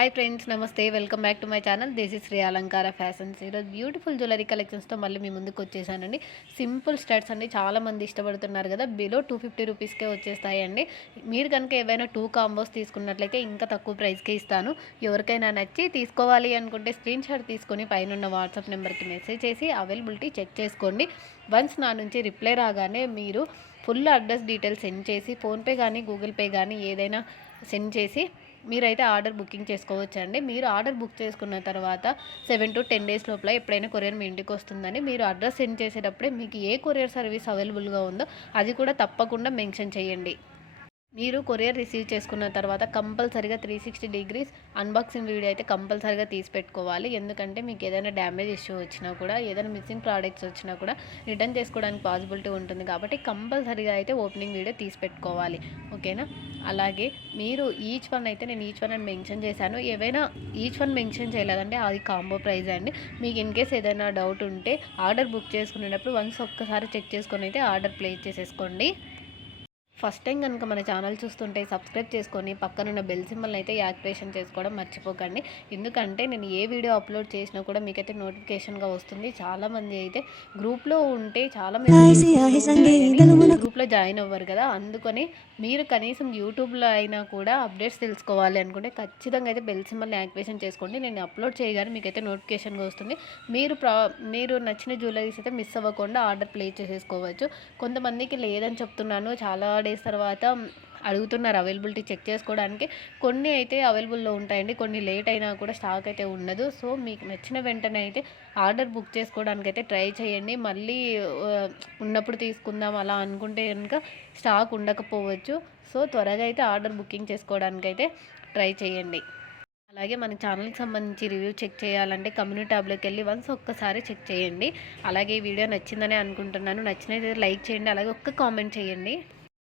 Hi friends, నమస్తే. Welcome back to my channel. This is Shri Alankara fashions. ఈరోజు beautiful jewellery కలెక్షన్స్తో మళ్ళీ మీ ముందుకు వచ్చేసానండి. సింపుల్ స్టడ్స్ అండి, చాలామంది ఇష్టపడుతున్నారు కదా. బిలో 250 రూపీస్కే వచ్చేస్తాయండి. మీరు కనుక ఏవైనా 2 కాంబోస్ తీసుకున్నట్లయితే ఇంకా తక్కువ ప్రైస్కే ఇస్తాను. ఎవరికైనా నచ్చి తీసుకోవాలి అనుకుంటే స్క్రీన్ షాట్ తీసుకొని పైన వాట్సాప్ నెంబర్కి మెసేజ్ చేసి అవైలబిలిటీ చెక్ చేసుకోండి. వన్స్ నా నుంచి రిప్లై రాగానే మీరు ఫుల్ అడ్రస్ డీటెయిల్స్ సెండ్ చేసి ఫోన్పే కానీ గూగుల్ పే కానీ ఏదైనా సెండ్ చేసి మీరైతే ఆర్డర్ బుకింగ్ చేసుకోవచ్చండి. మీరు ఆర్డర్ బుక్ చేసుకున్న తర్వాత 7 to 10 డేస్ లోపల ఎప్పుడైనా కొరియర్ మీ ఇంటికి వస్తుందని మీరు అడ్రస్ సెండ్ చేసేటప్పుడే మీకు ఏ కొరియర్ సర్వీస్ అవైలబుల్గా ఉందో అది కూడా తప్పకుండా మెన్షన్ చేయండి. మీరు కొరియర్ రిసీవ్ చేసుకున్న తర్వాత కంపల్సరీగా 360 డిగ్రీస్ అన్బాక్సింగ్ వీడియో అయితే కంపల్సరీగా తీసి పెట్టుకోవాలి. ఎందుకంటే మీకు ఏదైనా డ్యామేజ్ ఇష్యూ వచ్చినా కూడా, ఏదైనా మిస్సింగ్ ప్రోడక్ట్స్ వచ్చినా కూడా రిటర్న్ చేసుకోవడానికి పాసిబిలిటీ ఉంటుంది. కాబట్టి కంపల్సరీగా అయితే ఓపెనింగ్ వీడియో తీసి పెట్టుకోవాలి. ఓకేనా? అలాగే మీరు ఈచ్ వన్ అయితే నేను ఈచ్ వన్ అని మెన్షన్ చేశాను. ఏవైనా ఈచ్ వన్ మెన్షన్ చేయలేదంటే అది కాంబో ప్రైజ్ అండి. మీకు ఇన్ కేస్ ఏదైనా డౌట్ ఉంటే ఆర్డర్ బుక్ చేసుకునేటప్పుడు వన్స్ ఒక్కసారి చెక్ చేసుకొని అయితే ఆర్డర్ ప్లేస్ చేసేసుకోండి. ఫస్ట్ టైం కనుక మన ఛానల్ చూస్తుంటే సబ్స్క్రైబ్ చేసుకొని పక్కనున్న బెల్ సింబల్ని అయితే యాక్టివేషన్ చేసుకోవడం మర్చిపోకండి. ఎందుకంటే నేను ఏ వీడియో అప్లోడ్ చేసినా కూడా మీకైతే నోటిఫికేషన్గా వస్తుంది. చాలామంది అయితే గ్రూప్లో ఉంటే గ్రూప్లో జాయిన్ అవ్వరు కదా. అందుకని మీరు కనీసం యూట్యూబ్లో అయినా కూడా అప్డేట్స్ తెలుసుకోవాలి అనుకుంటే ఖచ్చితంగా అయితే బెల్ సింబల్ని యాక్టివేషన్ చేసుకోండి. నేను అప్లోడ్ చేయగానే మీకైతే నోటిఫికేషన్గా వస్తుంది. మీరు నచ్చిన జ్యువెలరీస్ అయితే మిస్ అవ్వకుండా ఆర్డర్ ప్లేస్ చేసేసుకోవచ్చు. కొంతమందికి లేదని చెప్తున్నాను, చాలా డేస్ తర్వాత అడుగుతున్నారు అవైలబిలిటీ చెక్ చేసుకోవడానికి. కొన్ని అయితే అవైలబుల్లో ఉంటాయండి, కొన్ని లేట్ అయినా కూడా స్టాక్ అయితే ఉండదు. సో మీకు నచ్చిన వెంటనే అయితే ఆర్డర్ బుక్ చేసుకోవడానికి అయితే ట్రై చేయండి. మళ్ళీ ఉన్నప్పుడు తీసుకుందాం అలా అనుకుంటే కనుక స్టాక్ ఉండకపోవచ్చు. సో త్వరగా అయితే ఆర్డర్ బుకింగ్ చేసుకోవడానికి అయితే ట్రై చేయండి. అలాగే మన ఛానల్కి సంబంధించి రివ్యూ చెక్ చేయాలంటే కమ్యూనిటీ ట్యాబ్లోకి వెళ్ళి వన్స్ ఒక్కసారి చెక్ చేయండి. అలాగే ఈ వీడియో నచ్చిందని అనుకుంటున్నాను. నచ్చినది లైక్ చేయండి, అలాగే ఒక్క కామెంట్ చేయండి.